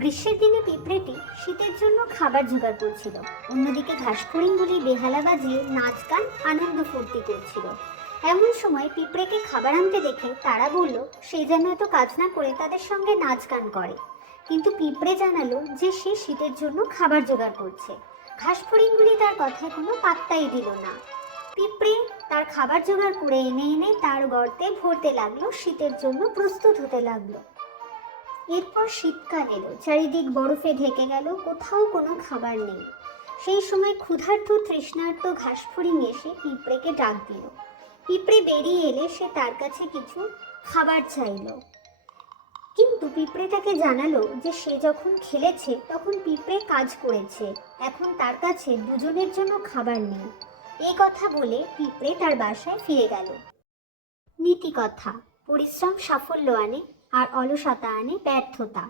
গ্রীষ্মের দিনে পিঁপড়েটি শীতের জন্য খাবার জোগাড় করছিল। অন্যদিকে ঘাসফড়িংগুলি বেহালা বাজিয়ে নাচ গান আনন্দ ফুর্তি করছিল। এমন সময় পিঁপড়েকে খাবার আনতে দেখে তারা বলল সে যেন এত কাজ না করে তাদের সঙ্গে নাচ গান করে। কিন্তু পিঁপড়ে জানালো যে সে শীতের জন্য খাবার জোগাড় করছে। ঘাসফড়িংগুলি তার কথায় কোনো পাত্তাই দিল না। পিঁপড়ে তার খাবার জোগাড় করে এনে এনে তার গর্তে ভরতে লাগলো, শীতের জন্য প্রস্তুত হতে লাগলো। এরপর শীতকাল এলো, চারিদিক বরফে ঢেকে গেল, কোথাও কোনো খাবার নেই। সেই সময় ক্ষুধার্ত তৃষ্ণার্ত ঘাসফড়িং এসে পিঁপড়েকে ডাক দিল। পিঁপড়ে বেরিয়ে এলে সে তার কাছে কিছু খাবার চাইল, কিন্তু পিঁপড়ে তাকে জানালো যে সে যখন খেলেছে তখন পিঁপড়ে কাজ করেছে, এখন তার কাছে দুজনের জন্য খাবার নেই। এই কথা বলে পিঁপড়ে তার বাসায় ফিরে গেল। নীতি কথা: পরিশ্রম সাফল্য আনে, আর অলসতা আনে ব্যর্থতা।